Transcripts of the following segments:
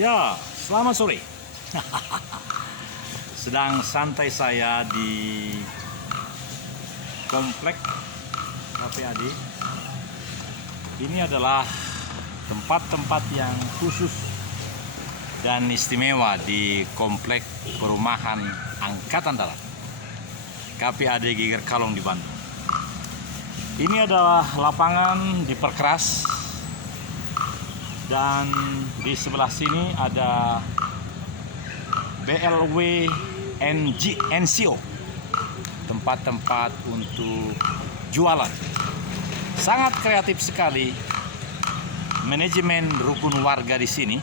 Ya, selamat sore. Sedang santai saya di komplek KPAD. Ini adalah tempat-tempat yang khusus dan istimewa di komplek perumahan Angkatan Darat KPAD Geger Kalong di Bandung. Ini adalah lapangan diperkeras, dan di sebelah sini ada BLW NCO, tempat-tempat untuk jualan. Sangat kreatif sekali manajemen rukun warga di sini,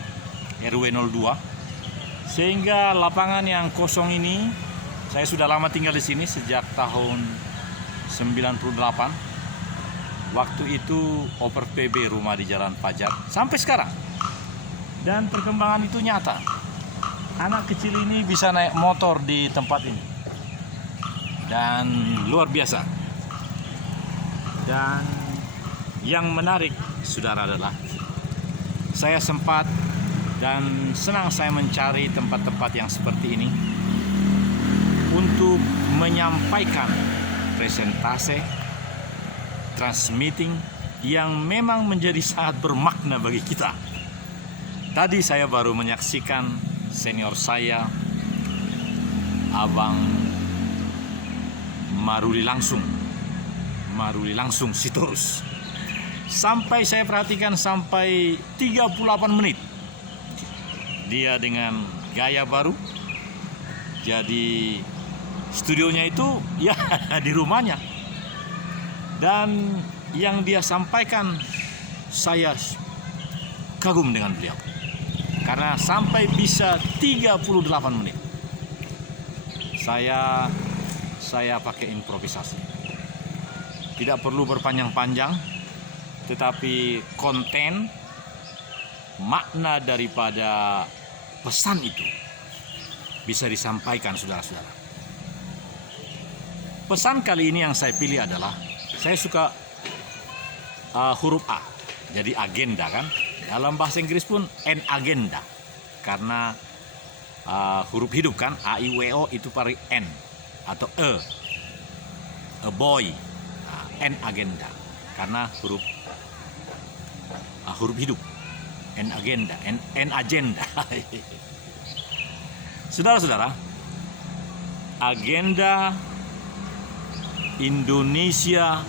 RW 02, sehingga lapangan yang kosong ini, saya sudah lama tinggal di sini sejak tahun 98. Waktu itu over PB rumah di Jalan Fajar sampai sekarang. Dan perkembangan itu nyata. Anak kecil ini bisa naik motor di tempat ini. Dan luar biasa. Dan yang menarik, saudara, adalah saya sempat dan senang saya mencari tempat-tempat yang seperti ini untuk menyampaikan presentase transmitting yang memang menjadi sangat bermakna bagi kita. Tadi saya baru menyaksikan senior saya, Abang Maruli langsung Sitorus. Sampai saya perhatikan sampai 38 menit. Dia dengan gaya baru. Jadi studionya itu ya di rumahnya. Dan yang dia sampaikan, saya kagum dengan beliau. Karena sampai bisa 38 menit. Saya pakai improvisasi. Tidak perlu berpanjang-panjang, tetapi konten, makna daripada pesan itu bisa disampaikan, saudara-saudara. Pesan kali ini yang saya pilih adalah, saya suka huruf A, jadi agenda kan. Dalam bahasa Inggris pun an agenda, karena huruf hidup kan, A, I, W, O itu pakai N atau a boy, an agenda, karena huruf hidup, an agenda, an agenda. Saudara-saudara, agenda Indonesia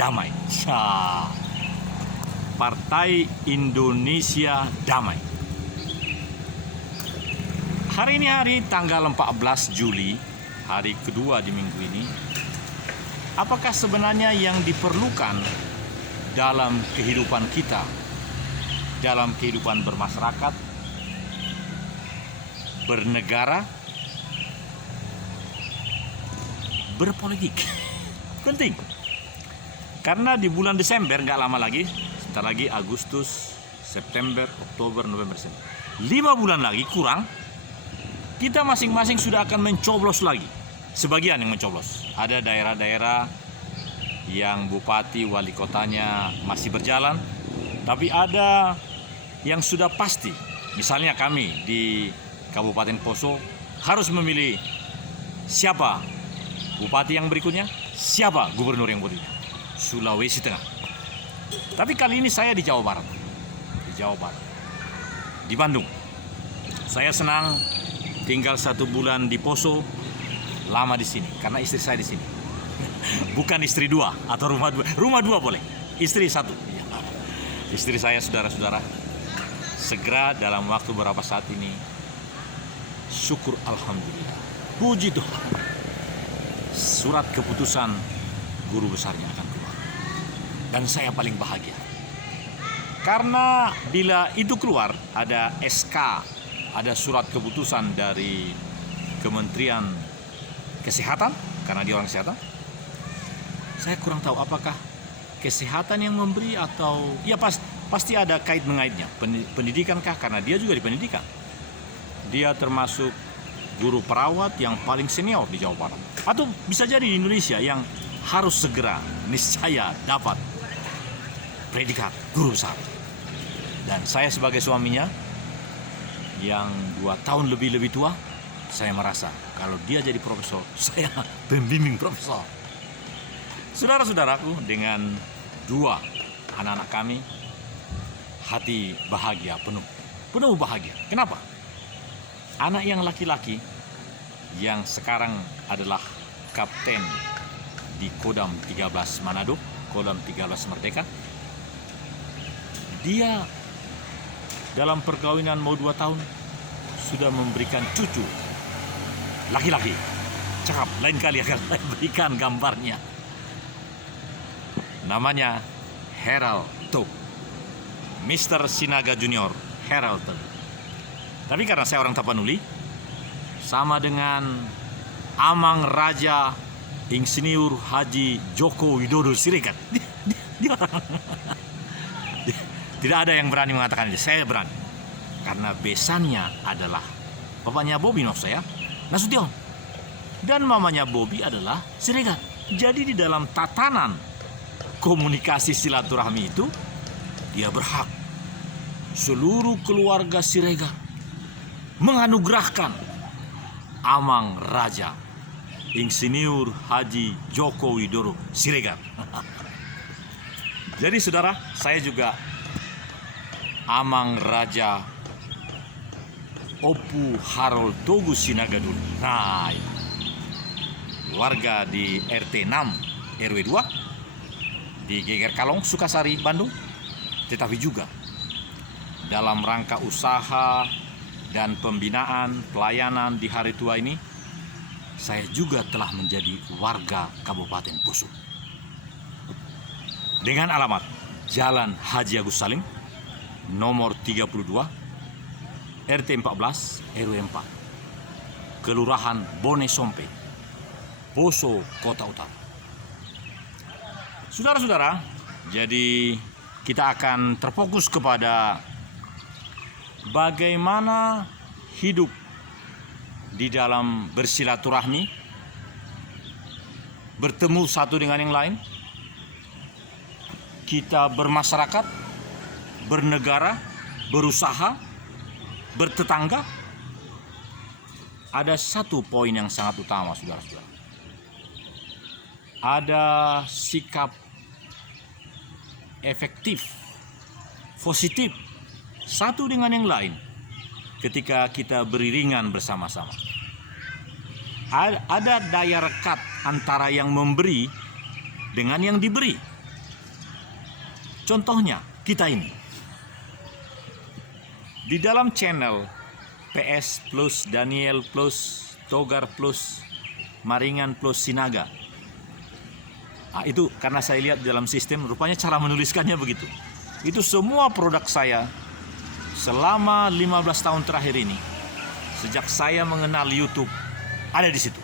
Damai. Partai Indonesia Damai. Hari ini hari tanggal 14 Juli, hari kedua di minggu ini. Apakah sebenarnya yang diperlukan dalam kehidupan kita, dalam kehidupan bermasyarakat, bernegara, berpolitik? Penting. Karena di bulan Desember, nggak lama lagi, sebentar lagi Agustus, September, Oktober, November, Desember. 5 bulan lagi kurang, kita masing-masing sudah akan mencoblos lagi. Sebagian yang mencoblos. Ada daerah-daerah yang bupati, wali kotanya masih berjalan, tapi ada yang sudah pasti. Misalnya kami di Kabupaten Poso harus memilih siapa bupati yang berikutnya, siapa gubernur yang berikutnya. Sulawesi Tengah. Tapi kali ini saya di Jawa Barat. Di Bandung. Saya senang tinggal 1 bulan di Poso, lama di sini karena istri saya di sini. Bukan istri 2 atau rumah 2. Rumah 2 boleh. Istri 1. Istri saya, saudara-saudara, segera dalam waktu beberapa saat ini, syukur alhamdulillah, puji Tuhan, surat keputusan guru besarnya akan keluar. Dan saya paling bahagia. Karena bila itu keluar, ada SK, ada surat keputusan dari Kementerian Kesehatan, karena dia orang kesehatan. Saya kurang tahu apakah kesehatan yang memberi atau ya pasti ada kait mengaitnya. Pendidikan kah? Karena dia juga di pendidikan. Dia termasuk guru perawat yang paling senior di Jawa Barat. Atau bisa jadi di Indonesia yang harus segera niscaya dapat predikat guru besar. Dan saya sebagai suaminya yang 2 tahun lebih tua, saya merasa kalau dia jadi profesor, saya pembimbing profesor. Saudara-saudaraku, dengan 2 anak-anak kami, hati bahagia, penuh bahagia. Kenapa? Anak yang laki-laki yang sekarang adalah kapten di Kodam 13 Manado, Kodam 13 Merdeka. Dia dalam perkawinan mau 2 tahun sudah memberikan cucu laki-laki. Cakap, lain kali akan saya berikan gambarnya. Namanya Herald To, Mr. Sinaga Junior Herald To. Tapi karena saya orang Tapanuli, sama dengan Amang Raja Insinyur Haji Joko Widodo Siregar. Dia orang tidak ada yang berani mengatakan itu. Saya berani. Karena besannya adalah bapaknya Bobi saya, Nasution. Dan mamanya Bobi adalah Siregar. Jadi di dalam tatanan komunikasi silaturahmi itu, dia berhak seluruh keluarga Siregar menganugerahkan Amang Raja Insinyur Haji Joko Widodo Siregar. Jadi saudara, saya juga Amang Raja Opu Harold Togu Sinaga dulu. Nah, warga di RT 6 RW 2 di Geger Kalong, Sukasari, Bandung. Tetapi juga dalam rangka usaha dan pembinaan pelayanan di hari tua ini, saya juga telah menjadi warga Kabupaten Poso. Dengan alamat Jalan Haji Agus Salim, nomor 32, RT 14, RW 4, Kelurahan Bone Sompe, Poso, Kota Utara. Saudara-saudara, jadi kita akan terfokus kepada bagaimana hidup di dalam bersilaturahmi, bertemu satu dengan yang lain, kita bermasyarakat, bernegara, berusaha, bertetangga. Ada satu poin yang sangat utama, saudara-saudara. Ada sikap efektif, positif satu dengan yang lain ketika kita beriringan bersama-sama. Ada daya rekat antara yang memberi dengan yang diberi. Contohnya kita ini di dalam channel PS Plus, Daniel Plus, Togar Plus, Maringan Plus, Sinaga. Nah, itu karena saya lihat di dalam sistem, rupanya cara menuliskannya begitu. Itu semua produk saya selama 15 tahun terakhir ini, sejak saya mengenal YouTube, ada di situ.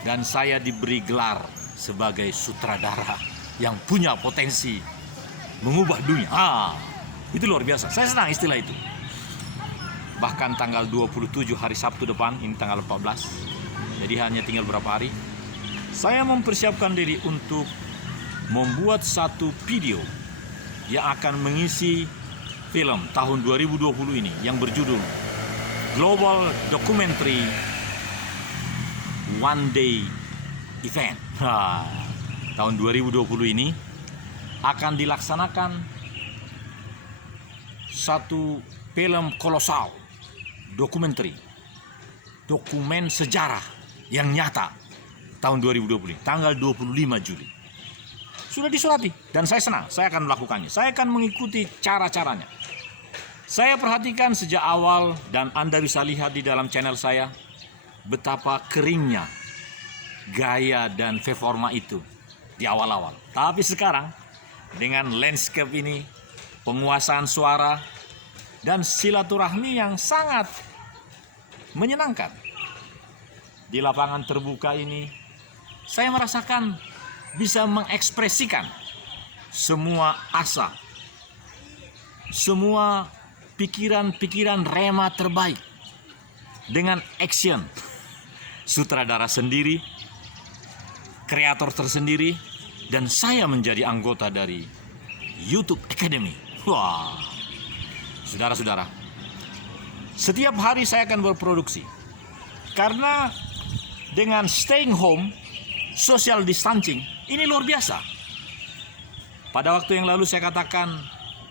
Dan saya diberi gelar sebagai sutradara yang punya potensi mengubah dunia. Itu luar biasa. Saya senang istilah itu. Bahkan tanggal 27 hari Sabtu depan, ini tanggal 14, jadi hanya tinggal berapa hari, saya mempersiapkan diri untuk membuat satu video yang akan mengisi film tahun 2020 ini yang berjudul Global Documentary One Day Event. Tahun 2020 ini akan dilaksanakan satu film kolosal, dokumenter, dokumen sejarah yang nyata tahun 2020, tanggal 25 Juli. Sudah disurati dan saya senang, saya akan melakukannya. Saya akan mengikuti cara-caranya. Saya perhatikan sejak awal dan Anda bisa lihat di dalam channel saya betapa keringnya gaya dan performa itu di awal-awal. Tapi sekarang dengan landscape ini, penguasaan suara dan silaturahmi yang sangat menyenangkan di lapangan terbuka ini, saya merasakan bisa mengekspresikan semua asa, semua pikiran-pikiran Rema terbaik dengan action. Sutradara sendiri, kreator tersendiri, dan saya menjadi anggota dari YouTube Academy. Wah, Saudara-saudara, setiap hari saya akan berproduksi. Karena dengan staying home, social distancing, ini luar biasa. Pada waktu yang lalu saya katakan,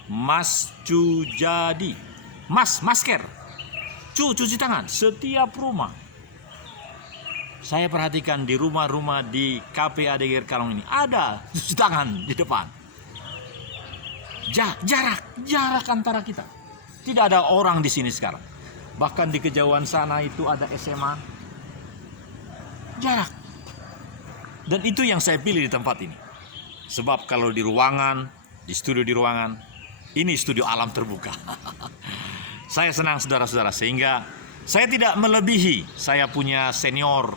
Mas cu jadi. Mas, masker. Cuci tangan. Setiap rumah. Saya perhatikan di rumah-rumah di KPADGR Kalong ini, ada cuci tangan di depan. Jarak antara kita. Tidak ada orang di sini sekarang. Bahkan di kejauhan sana itu ada SMA. Jarak. Dan itu yang saya pilih di tempat ini. Sebab kalau di ruangan, di studio di ruangan, ini studio alam terbuka. Saya senang saudara-saudara, sehingga saya tidak melebihi. Saya punya senior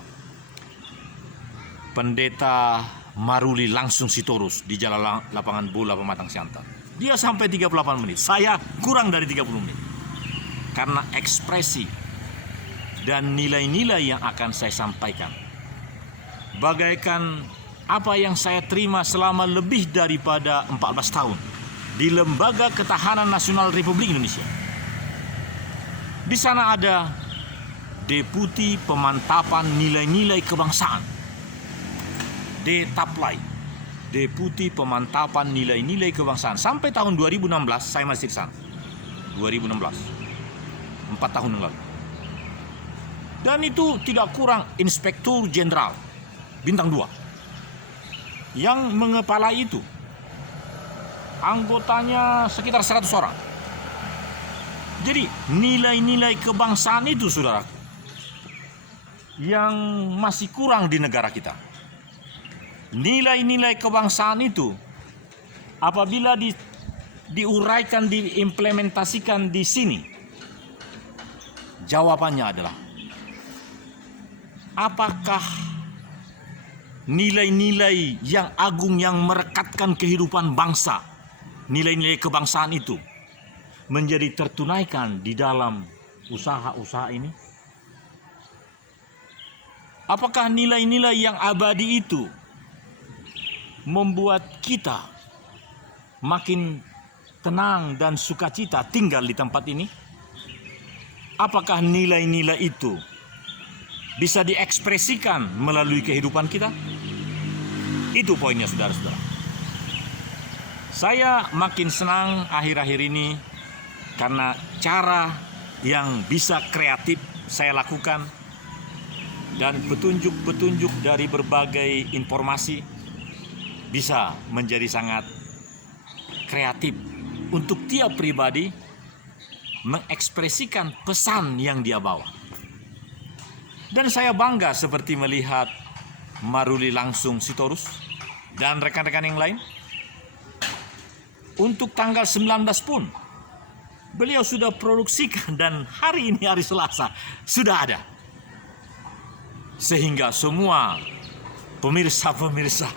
Pendeta Maruli Langsung Sitorus di Jalan Lapangan Bola Pematang Siantar. Dia sampai 38 menit. Saya kurang dari 30 menit. Karena ekspresi dan nilai-nilai yang akan saya sampaikan, bagaikan apa yang saya terima selama lebih daripada 14 tahun di Lembaga Ketahanan Nasional Republik Indonesia. Di sana ada Deputi Pemantapan Nilai-Nilai Kebangsaan, Detaplai, Deputi Pemantapan Nilai-Nilai Kebangsaan. Sampai tahun 2016 saya masih di sana. 2016. 4 tahun yang lalu. Dan itu tidak kurang Inspektur Jenderal Bintang 2 yang mengepalai itu. Anggotanya sekitar 100 orang. Jadi nilai-nilai kebangsaan itu, saudara, yang masih kurang di negara kita. Nilai-nilai kebangsaan itu apabila diuraikan, diimplementasikan di sini, jawabannya adalah, apakah nilai-nilai yang agung yang merekatkan kehidupan bangsa, nilai-nilai kebangsaan itu menjadi tertunaikan di dalam usaha-usaha ini? Apakah nilai-nilai yang abadi itu membuat kita makin tenang dan sukacita tinggal di tempat ini? Apakah nilai-nilai itu bisa diekspresikan melalui kehidupan kita? Itu poinnya, saudara-saudara. Saya makin senang akhir-akhir ini karena cara yang bisa kreatif saya lakukan dan petunjuk-petunjuk dari berbagai informasi bisa menjadi sangat kreatif untuk tiap pribadi mengekspresikan pesan yang dia bawa. Dan saya bangga seperti melihat Maruli Langsung Sitorus dan rekan-rekan yang lain. Untuk tanggal 19 pun beliau sudah produksikan, dan hari ini hari Selasa sudah ada. Sehingga semua pemirsa-pemirsa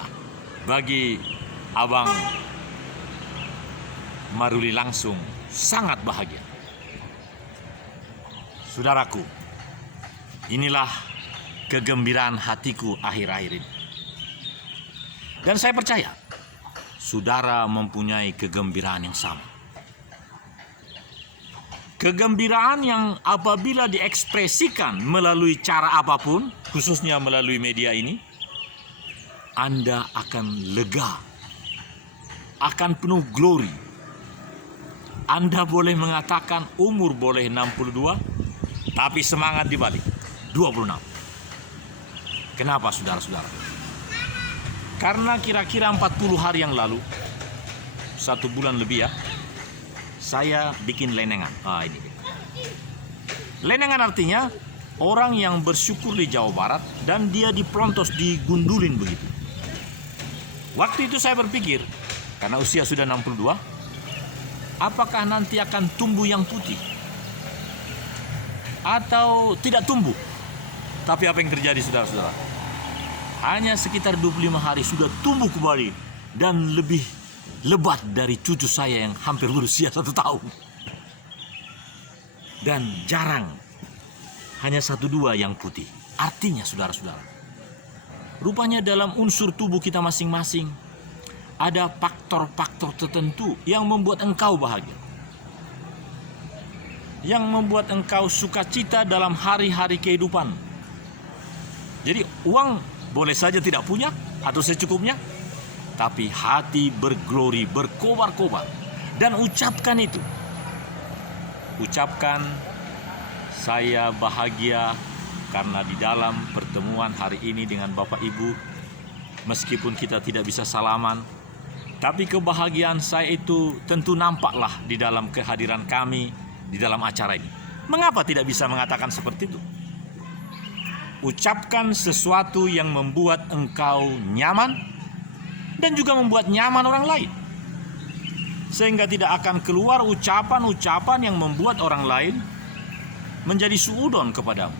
bagi Abang Maruli Langsung sangat bahagia. Saudaraku, inilah kegembiraan hatiku akhir-akhir ini. Dan saya percaya, saudara mempunyai kegembiraan yang sama. Kegembiraan yang apabila diekspresikan melalui cara apapun, khususnya melalui media ini, Anda akan lega, akan penuh glory. Anda boleh mengatakan umur boleh 62, tapi semangat dibalik 26. Kenapa, saudara-saudara? Karena kira-kira 40 hari yang lalu, 1 bulan lebih ya, saya bikin lenengan. Ini. Lenengan artinya orang yang bersyukur di Jawa Barat dan dia dipelontos, digundulin begitu. Waktu itu saya berpikir, karena usia sudah 62, apakah nanti akan tumbuh yang putih? Atau tidak tumbuh? Tapi apa yang terjadi, saudara-saudara? Hanya sekitar 25 hari sudah tumbuh kembali dan lebih lebat dari cucu saya yang hampir berusia 1 tahun. Dan jarang, hanya 1-2 yang putih. Artinya, saudara-saudara, rupanya dalam unsur tubuh kita masing-masing ada faktor-faktor tertentu yang membuat engkau bahagia. yang membuat engkau sukacita dalam hari-hari kehidupan. Jadi uang boleh saja tidak punya atau secukupnya, tapi hati berglori, berkobar-kobar. Dan ucapkan itu. Ucapkan, saya bahagia karena di dalam pertemuan hari ini dengan Bapak Ibu, meskipun kita tidak bisa salaman, tapi kebahagiaan saya itu tentu nampaklah di dalam kehadiran kami di dalam acara ini. Mengapa tidak bisa mengatakan seperti itu? Ucapkan sesuatu yang membuat engkau nyaman dan juga membuat nyaman orang lain. Sehingga tidak akan keluar ucapan-ucapan yang membuat orang lain menjadi suudon kepadamu.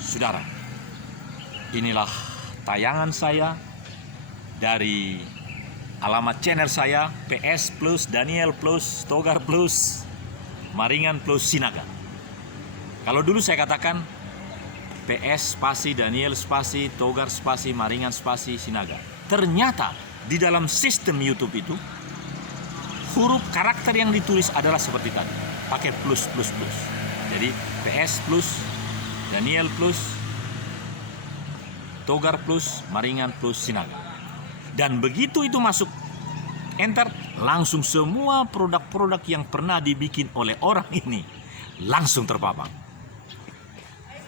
Saudara, inilah tayangan saya dari alamat channel saya PS plus Daniel plus Togar plus Maringan plus Sinaga. Kalau dulu saya katakan PS spasi Daniel spasi Togar spasi Maringan spasi Sinaga. Ternyata di dalam sistem YouTube itu huruf karakter yang ditulis adalah seperti tadi, pakai plus plus plus. Jadi PS plus Daniel plus Togar plus Maringan plus Sinaga. Dan begitu itu masuk enter, langsung semua produk-produk yang pernah dibikin oleh orang ini langsung terpapang.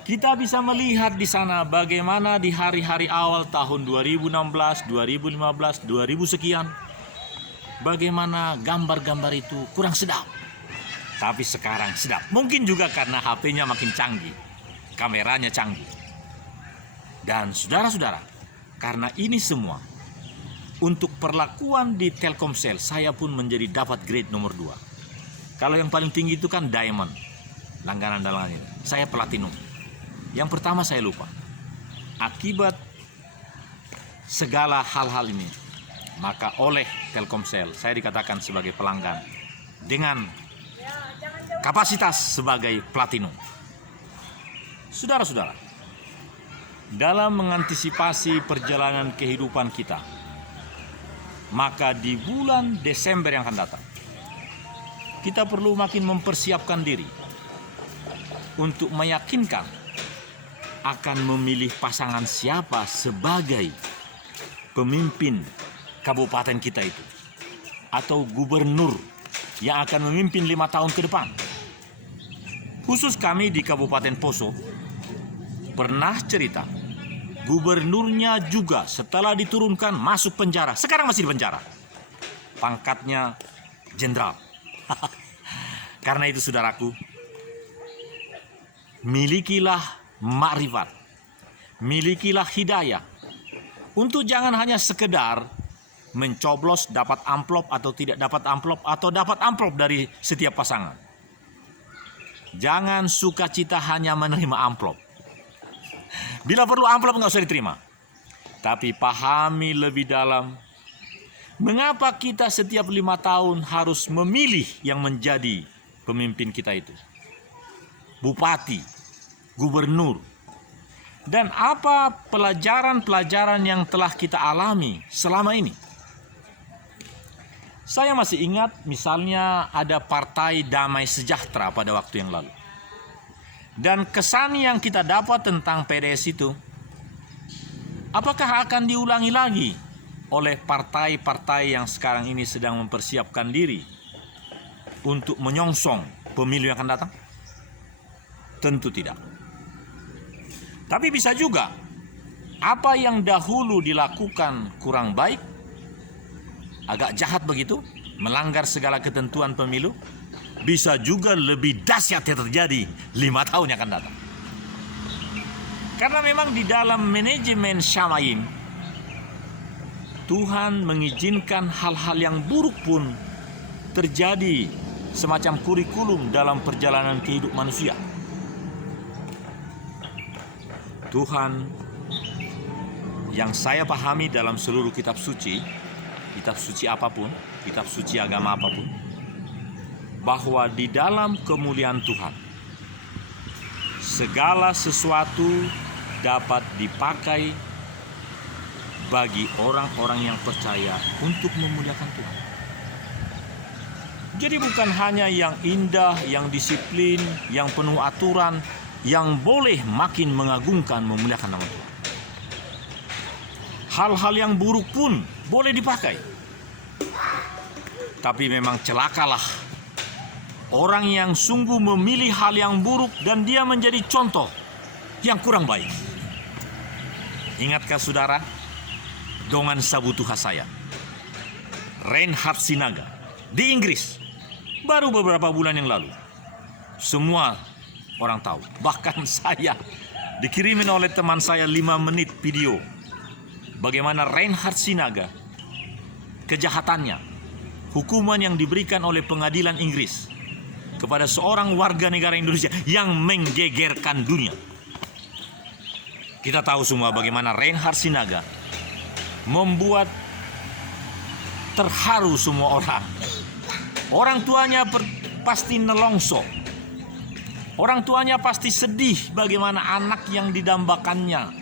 Kita bisa melihat di sana bagaimana di hari-hari awal tahun 2016, 2015, 2000 sekian, bagaimana gambar-gambar itu kurang sedap. Tapi sekarang sedap. Mungkin juga karena HP-nya makin canggih, kameranya canggih. Dan saudara-saudara, karena ini semua, untuk perlakuan di Telkomsel, saya pun menjadi dapat grade nomor 2. Kalau yang paling tinggi itu kan Diamond, langganan dalam ini. Saya Platinum. Yang pertama saya lupa. Akibat segala hal-hal ini, maka oleh Telkomsel, saya dikatakan sebagai pelanggan dengan kapasitas sebagai Platinum. Saudara-saudara, dalam mengantisipasi perjalanan kehidupan kita, maka di bulan Desember yang akan datang, kita perlu makin mempersiapkan diri untuk meyakinkan akan memilih pasangan siapa sebagai pemimpin kabupaten kita itu, atau gubernur yang akan memimpin 5 tahun ke depan. Khusus kami di Kabupaten Poso pernah cerita, gubernurnya juga setelah diturunkan masuk penjara. Sekarang masih di penjara. Pangkatnya jenderal. Karena itu saudaraku, milikilah makrifat, milikilah hidayah, untuk jangan hanya sekedar mencoblos dapat amplop atau tidak dapat amplop, atau dapat amplop dari setiap pasangan. Jangan sukacita hanya menerima amplop. Bila perlu amplop nggak usah diterima. Tapi pahami lebih dalam, mengapa kita setiap 5 tahun harus memilih yang menjadi pemimpin kita itu. Bupati, gubernur. Dan apa pelajaran-pelajaran yang telah kita alami selama ini. Saya masih ingat misalnya ada Partai Damai Sejahtera pada waktu yang lalu. Dan kesan yang kita dapat tentang PDS itu, apakah akan diulangi lagi oleh partai-partai yang sekarang ini sedang mempersiapkan diri untuk menyongsong pemilu yang akan datang? Tentu tidak. Tapi bisa juga, apa yang dahulu dilakukan kurang baik, agak jahat begitu, melanggar segala ketentuan pemilu, bisa juga lebih dahsyat yang terjadi 5 tahun yang akan datang. Karena memang di dalam manajemen Syamaim, Tuhan mengizinkan hal-hal yang buruk pun terjadi semacam kurikulum dalam perjalanan kehidupan manusia. Tuhan yang saya pahami dalam seluruh kitab suci apapun, kitab suci agama apapun, bahwa di dalam kemuliaan Tuhan, segala sesuatu dapat dipakai bagi orang-orang yang percaya untuk memuliakan Tuhan. Jadi bukan hanya yang indah, yang disiplin, yang penuh aturan, yang boleh makin mengagungkan, memuliakan nama Tuhan. Hal-hal yang buruk pun boleh dipakai. Tapi memang celakalah orang yang sungguh memilih hal yang buruk dan dia menjadi contoh yang kurang baik. Ingatkah saudara, dengan sabutu saya, Reinhard Sinaga di Inggris, baru beberapa bulan yang lalu, semua orang tahu. Bahkan saya dikirimin oleh teman saya 5 menit video bagaimana Reinhard Sinaga, kejahatannya, hukuman yang diberikan oleh pengadilan Inggris kepada seorang warga negara Indonesia yang menggegerkan dunia. Kita tahu semua bagaimana Reinhard Sinaga membuat terharu semua orang. Orang tuanya pasti nelongso. Orang tuanya pasti sedih bagaimana anak yang didambakannya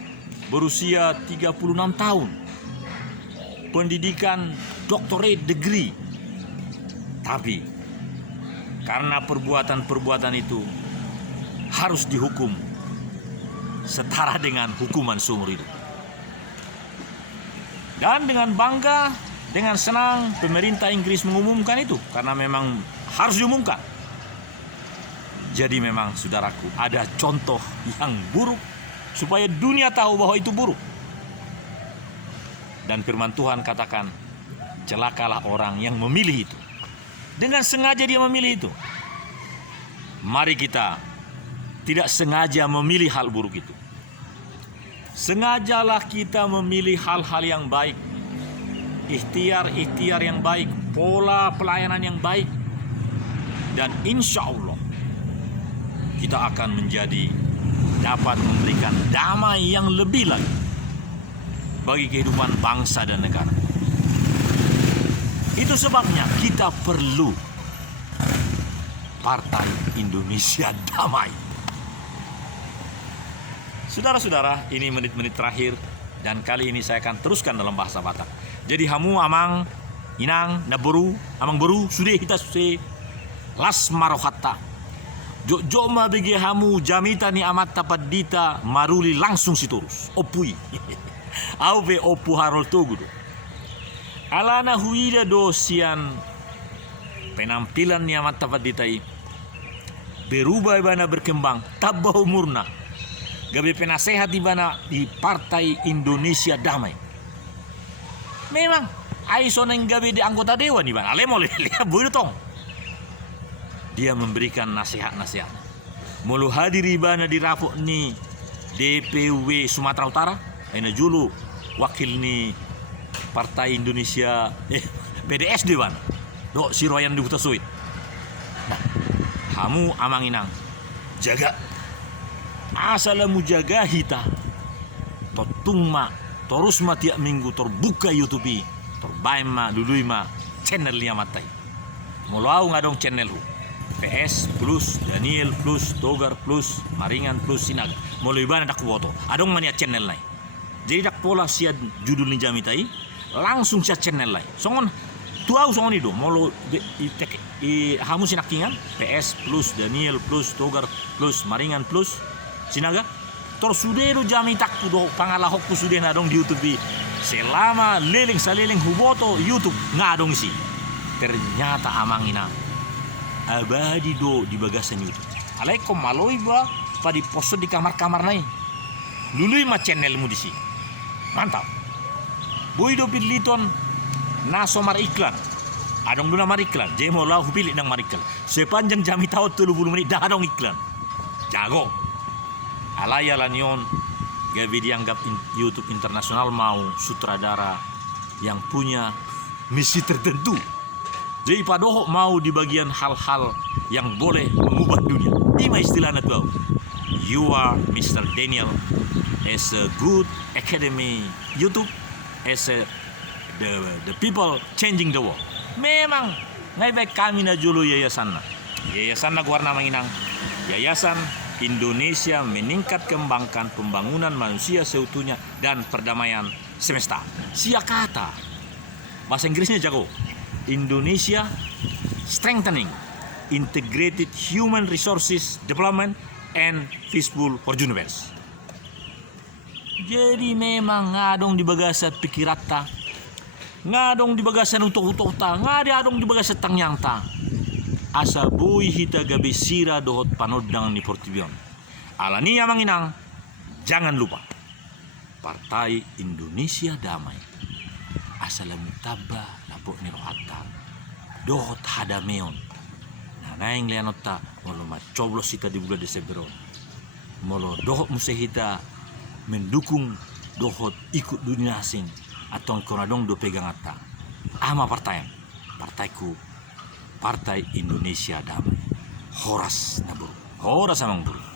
berusia 36 tahun. Pendidikan doctorate degree. Tapi karena perbuatan-perbuatan itu harus dihukum setara dengan hukuman seumur hidup. Dan dengan bangga, dengan senang pemerintah Inggris mengumumkan itu, karena memang harus diumumkan. Jadi memang saudaraku, ada contoh yang buruk supaya dunia tahu bahwa itu buruk. Dan firman Tuhan katakan, celakalah orang yang memilih itu. Dengan sengaja dia memilih itu. Mari kita tidak sengaja memilih hal buruk itu. Sengajalah kita memilih hal-hal yang baik, ikhtiar-ikhtiar yang baik, pola pelayanan yang baik, dan insya Allah kita akan menjadi dapat memberikan damai yang lebih lagi bagi kehidupan bangsa dan negara. Itu sebabnya kita perlu Partai Indonesia Damai. Saudara-saudara, ini menit-menit terakhir dan kali ini saya akan teruskan dalam bahasa Batak. Jadi hamu amang inang naboru amang boru sudah kita se las marohatta. Jo ma bege hamu jamita ni amat tapat dita maruli langsung siturus. Opui. Au be opu harol togudo. Alana huida dosian penampilan ni amat tapat ditai berubah ibana berkembang tabah umurna. Gabi penasehat di mana di Partai Indonesia Damai. Memang Aison yang gabi di anggota dewan di mana? Alemo lihat tong. Dia memberikan nasihat-nasihat. Mulu hadiri bana di rapuk ni DPW Sumatera Utara. Aina julu wakil ni Partai Indonesia PDS dewan. Dok si Royan di Buta Suit. Nah, kamu amang inang jaga asalamu jaga hita totungma terus ma tiap minggu terbuka YouTube terbaim ma dului ma channelnya matai mulau ngadong channel hu PS plus Daniel plus Togar plus Maringan plus Sinag mulai bana dak foto adong mania channel lain jadi dak pola sia judul ni jamitai langsung sia channel lain songon tuau songon itu molo hamu sinakingan PS plus Daniel plus Togar plus Maringan plus Sinaga torsudero jami takku do pangalahok ku sudah nadong di YouTube selama leling saliling huboto YouTube ngadong si ternyata amang ina abadi do di bagasan YouTube alaikum maloi ba padi posto di kamar-kamar nai lului ma channelmu di sini mantap boy do piliton na somar iklan adong duna mar iklan je mo lau pilih nang mar iklan sepanjang jami tahu 30 menit dah adong iklan jago alaya lanion gabi dianggap YouTube internasional mau sutradara yang punya misi tertentu. Jadi padoho mau di bagian hal-hal yang boleh mengubah dunia. Ini istilahnya tuh. You are Mr. Daniel as a good academy YouTube as a, the people changing the world. Memang ngai baik kami na julu yayasan na. Yayasan na warna manginang. Yayasan Indonesia meningkat kembangkan pembangunan manusia seutuhnya dan perdamaian semesta. Sia kata. Bahasa Inggrisnya jago. Indonesia strengthening integrated human resources development and peaceful for universe. Jadi memang ngadong di bagasa pikirata, ngadong di bagasa utok-utokta, ngadong di bagasa tangyangta. Asa bui hita gabi sira dohot panodang ni Portibion. Alania manginang, jangan lupa Partai Indonesia Damai. Asal mutaba lapok ni rohata dohot hadameon. Naing lianota molo macoblos kita di bulan Desember. Molo dohot musehita mendukung dohot ikut dunia asing atau konadong do pegang ata. Ama partaiku Partai Indonesia Damai. Horas naburu. Horas amang buru.